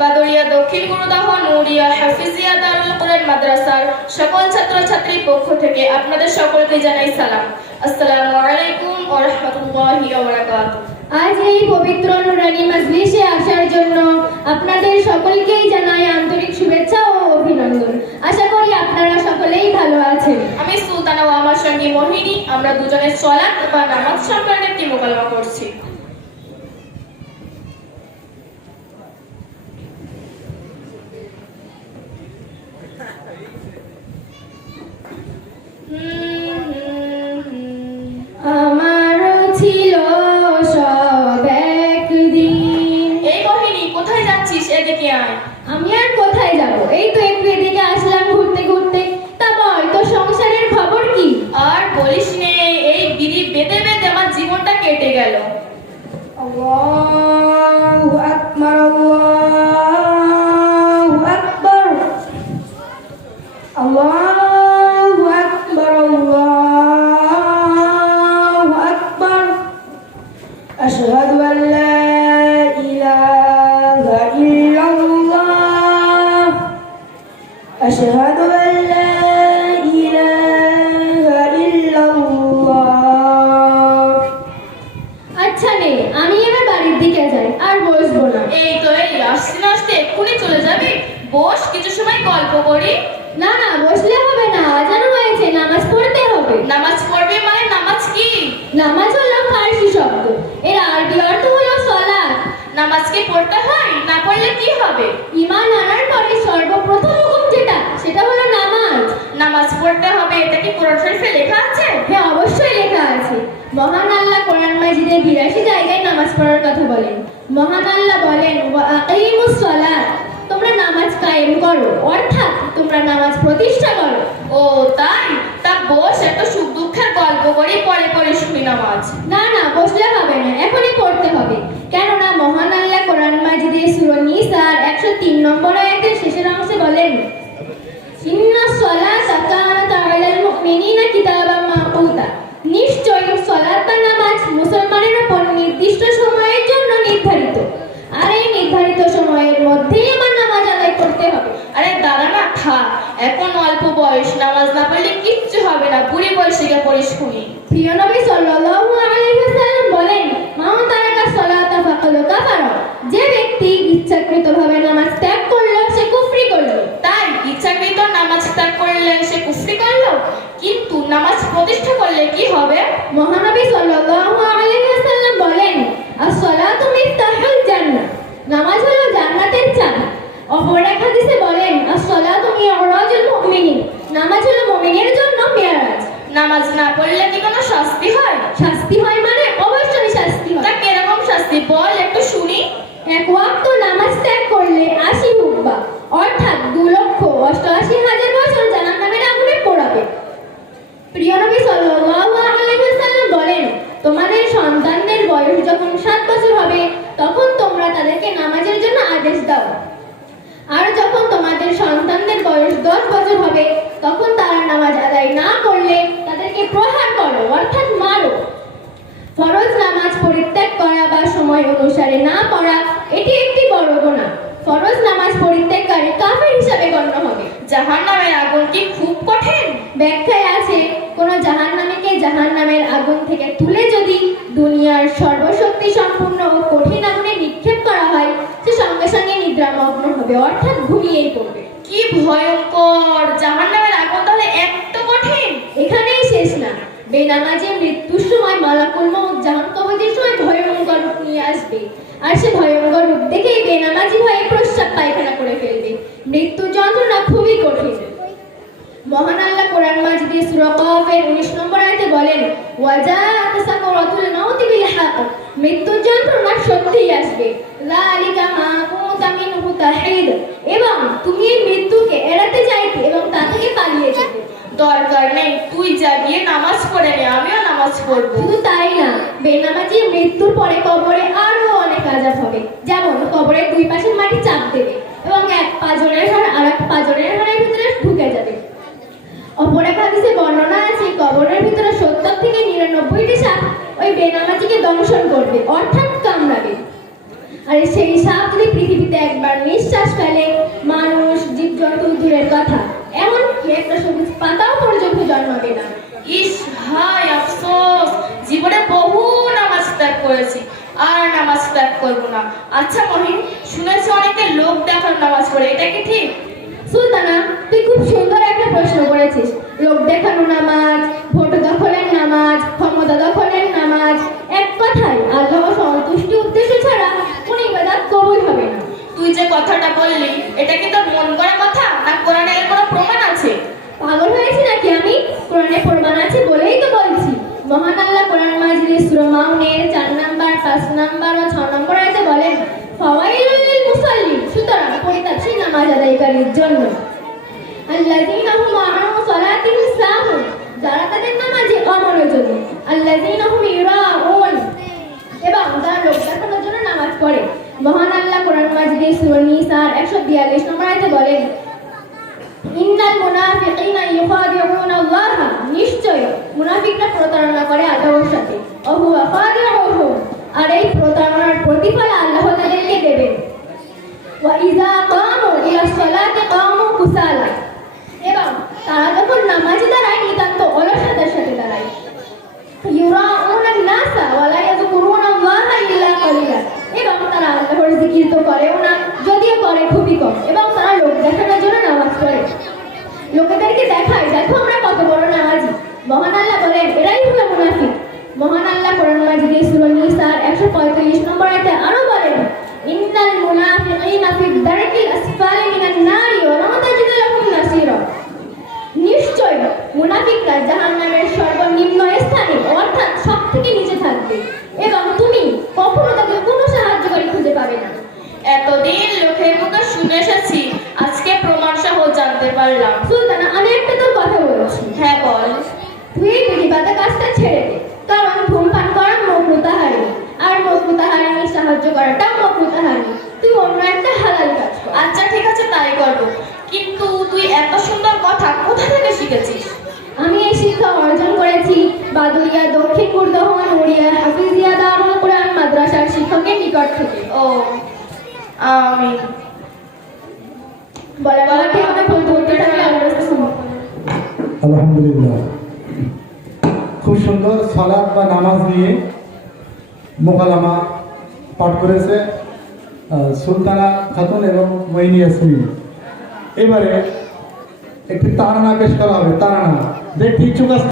বাদুরিয়া দক্ষিণ গুরুদাহ নুরিয়া হাফিজিয়া দারুল কোরআন মাদ্রাসার সকল ছাত্রছাত্রীর পক্ষ থেকে আপনাদের সকলকে জানাই সালাম। আসসালামু আলাইকুম ওয়া রাহমাতুল্লাহি ওয়া বারাকাতুহু আজ এই পবিত্র নুরানি মাজলিসে আসার জন্য আপনাদের সকলকেই জানাই আন্তরিক শুভেচ্ছা ও অভিনন্দন। আশা করি আপনারা সকলেই ভালো আছেন। আমি সুলতানা ও আমার সঙ্গী মোহিনী আমরা দুজনের সলাৎ বা নামাজ সম্পর্কে একটি মোকালমা করছি। এদিকে আয়। আমি আর কোথায় যাব? এই তো একটু এদিকে আসলাম ঘুরতে ঘুরতে। তা বল তোর সংসারের খবর কি? আর বলিস নে এই বিড়ি বেঁধে বেঁধে আমার জীবনটা কেটে গেল। আল্লাহু আকবার আল্লাহু আকবার। আল্লাহু আকবার আল্লাহু আকবার। লা ইলাহা ইল্লাল্লাহ আচ্ছা নে আমি এবার বাড়ির দিকে যাই আর বসবো না। এই তো এই আসতে না আসতে এক্ষুনি চলে যাবি? বস কিছু সময় গল্প করি। না না বসলে হবে না আজান হয়েছে নামাজ পড়তে হবে। নামাজ পড়বে মানে নামাজ কি? নামাজ হলো ফার্সি শব্দ এর আরবি অর্থ হলো সলাত নামাজ কি পড়তে হয় না পড়লে কি হবে ঈমান আনার পরে সর্বপ্রথম হুকুম যেটা সেটা হলো নামাজ নামাজ পড়তে হবে এটা কি কোরআন শরীফে লেখা আছে হ্যাঁ অবশ্যই লেখা আছে মহান আল্লাহ কোরআন মাজিদে বিরাশি জায়গায় নামাজ পড়ার কথা বলেন। মহান আল্লাহ বলেন তোমরা নামাজ কায়েম করো অর্থাৎ তোমরা নামাজ প্রতিষ্ঠা করো। ও তাই? তা বস এত সুখ দুঃখের গল্প করে পরে পরে শুনি নামাজ। না না বসলে হবে না এখনই পড়তে হবে কেননা মহান আল্লাহ কোরআন মাজিদে সূরা নিসার 103 নম্বর আয়াতের শেষের অংশে বলেন ইন্না সলাতা কানাত আলাল মুমিনিনা কিতাবাম মাউকুতা নিশ্চয়ই সালাত বা নামাজ মুসলমানের উপর নির্দিষ্ট সময়ের জন্য নির্ধারিত আর এই নির্ধারিত সময়ের মধ্যেই আমার নামাজ আদায় করতে হবে আরে দাদা না থাক এখন অল্প বয়স নামাজ না পড়লে কিচ্ছু হবে না বুড়ি বয়সে গিয়ে পড়িস শুনি প্রিয় নবী সাল্লাল্লাহু আলাইহি ওয়াসাল্লাম বলেন মান তারাকা সালাতা ফাকাদ কাফারা যে ব্যক্তি ইচ্ছাকৃতভাবে নামাজ ত্যাগ করল সে কুফরি করল তাই ইচ্ছাকৃত নামাজ ত্যাগ করলে সে কুফরি করল কিন্তু নামাজ প্রতিষ্ঠা করলে কি হবে মহানবী সাল্লাল্লাহু আলাইহি ওয়াসাল্লাম বলেন as-সালাতু মিফতাহুল জান্নাহ নামাজ হলো জান্নাতের চাবি অপর এক হাদিসে বলেন as-সালাতু মিরাজুল মুমিনিন নামাজ হলো মুমিনের জন্য মেরাজ নামাজ না পড়লে কি কোনো শাস্তি হয় শাস্তি হয় মানে অবশ্যই শাস্তি তা হয় কীরকম শাস্তি বল একটু শুনি এক ওয়াক্ত নামাজ ত্যাগ করলে আশি হুকবা অর্থাৎ দু লক্ষ অষ্টআশি হাজার বছর জাহান্নামের আগুনে পোড়াবে প্রিয় নবী সাল্লাল্লাহু আলাইহি ওয়াসাল্লাম বলেন তোমাদের সন্তানদের বয়স যখন সাত বছর হবে তখন তোমরা তাদেরকে নামাজের জন্য আদেশ দাও। আর যখন তোমাদের সন্তানদের বয়স দশ বছর হবে তখন তারা নামাজ আদায় না করলে তাদেরকে প্রহার করো অর্থাৎ মারো। ফরজ নামাজ পরিত্যাগ করা বা সময় অনুসারে না পড়া এটি একটি বড় গুনাহ ফরজ নামাজ পরিত্যাগকারী কাফের হিসাবে গণ্য হবে। জাহান জাহান্নামের আগুন কি খুব কঠিন? ব্যাখ্যায় আছে কোন জাহান্নামীকে জাহান্নামের আগুন থেকে তুলে যদি দুনিয়ার সর্বশক্তি সম্পূর্ণ ও কঠিন আগুনে নিক্ষেপ করা হয় সে সঙ্গে সঙ্গে নিদ্রামগ্ন হবে অর্থাৎ ঘুমিয়েই পড়বে। কি ভয়ঙ্কর! জাহান্নামের আগুন তাহলে এত কঠিন! এখানেই শেষ না। বেনামাজে মৃত্যুর সময় মালাকুল মউত জাহান কবজের সময় ভয়ঙ্কর রূপ নিয়ে আসবে আর সে ভয়ঙ্কর রূপ দেখেই বেনামাজি হয়ে প্রস্রাব পায়খানা করে ফেলবে মৃত্যু যন্ত্রণা খুবই কঠিন মহান আল্লাহ কোরআন মাজিদে সূরা কফের 19 নম্বর আয়াতে বলেন ওয়াজাআত সাকরাতুল মাউত বিল হাক মৃত্যু যন্ত্রণা সত্যিই আসবে এবং তুমি মৃত্যুকে এড়াতে চাইতে এবং তা থেকে পালিয়ে যেতে দরকার নেই, তুই যা গিয়ে নামাজ পড়ে নে, আমিও নামাজ পড়ব। শুধু তাই না, বেনামাজি মৃত্যুর পরে কবরে আরও অনেক আজাব হবে। যেমন কবরের দুই পাশের মাটি চাপ দেবে এবং এক পাজরের হাড় আর এক পাজরের হাড়ের ভিতরে ঢুকে যাবে। অপর এক হাদিসে বর্ণনা আছে, কবরের ভিতরে সত্তর থেকে নিরানব্বইটি সাপ ওই বেনামাজিকে দংশন করবে, অর্থাৎ কামড়াবে। আর সেই সাপ যদি পৃথিবীতে একবার নিঃশ্বাস ফেলে মানুষ জীবজন্তু দূরের কথা। এমন একটা সবুজ পাতাও পর্যন্ত জন্মাবে না। ইস হায় আফসোস। জীবনে বহু নামাজ ত্যাগ করেছি। আর নামাজ ত্যাগ করব না। আচ্ছা মহিন, শুনেছি অনেকে লোক দেখার নামাজ পড়ে। এটা কি ঠিক? সুলতানা, তুই খুব সুন্দর একটা প্রশ্ন করেছিস। লোক দেখানো নামাজ, ভোট দখলের নামাজ, ক্ষমতা দখলের নামাজ এক কথায় আল্লাহ সন্তুষ্টি উদ্দেশ্য ছাড়া কোনো ইবাদত কবুল হবে না তুই যে কথাটা বললি এটা কি তোর মন করা কথা না কোরআনে এর কোনো প্রমাণ আছে পাগল হয়েছি নাকি আমি কোরআনে প্রমাণ আছে বলেই তো বলছি মহান আল্লাহ কোরআন 4 নাম্বার 5 নাম্বার ও 6 নম্বর নামাজ পড়ে। মহান আল্লাহ কোরআন মাজিদে সূরা নিসার 142 নম্বর বলেন নিশ্চয় মুনাফিকরা প্রতারণা করে আল্লাহর সাথে অহুয়া খাদিউহুম আর এই প্রতারণার প্রতিফল আল্লাহ তাদেরকে দেবেন ওয়া ইযা কামু ইলা সালাতি কামু কুসালা এবং তারা যখন নামাজে দাঁড়ায় নিতান্ত অলসতার সাথে দাঁড়ায় ইউরাউনা নাসা ওয়া লা ইয়াযকুরুনা আল্লাহা ইল্লা কালিলা এবং তারা আল্লাহর জিকির তো করেও না, যদিও করে খুবই কম, এবং তারা লোক দেখানোর জন্য নামাজ পড়ে। লোকেদেরকে দেখায়, দেখো আমরা কত বড় নামাজি। মহান আল্লাহ বলেন, এরাই হলো মুনাফিক। মহান আল্লাহ কোরআন মাজিদে সূরা নিসার 145 নম্বর আয়াতে আরও বলেন, ইন্নাল মুনাফিকিনা ফি দারকিল আসফালি মিনান নারি ওয়া লা তাজিদু লাহুম নাসীরা। নিশ্চয় মুনাফিকরা জাহান্নামের সর্বনিম্ন স্থানে অর্থাৎ সব থেকে নিচে থাকবে এবং তুমি কখনো তাদের কোনো সাহায্যকারী খুঁজে পাবে না এতদিন লোকের মুখে শুনে এসেছি আজকে প্রমাণ সহ জানতে পারলাম সুলতানা আমি একটা তোর কথা বলছি হ্যাঁ বল তুই এই বেদিবাদা কাজটা ছেড়ে দে কারণ ধূমপান করা মকরুতাহারি আর মকরুতাহারি সাহায্য করাটা মকরুতাহারি তুই অন্য একটা হালাল কাজ কর আচ্ছা ঠিক আছে তাই করব কিন্তু তুই এত সুন্দর কথা কোথা থেকে শিখেছিস? আমি এই শিক্ষা অর্জন করেছি বাদুরিয়া দক্ষিণ বুর্দহমান উড়িয়া হাফিজিয়া দারুল কোরআন মাদ্রাসার শিক্ষকের নিকট থেকে। ও আমি বলা বলা ঠিক অনেক বলতে বলতে থাকলে। আলহামদুলিল্লাহ। খুব সুন্দর সালাদ বা নামাজ নিয়ে মোকালামা পাঠ করেছে আহ, সুলতানা খাতুন এবং মইনি ইয়াসমিন। এবারে একটি তারানা পেশ করা হবে তারানা দেখতে ইচ্ছুক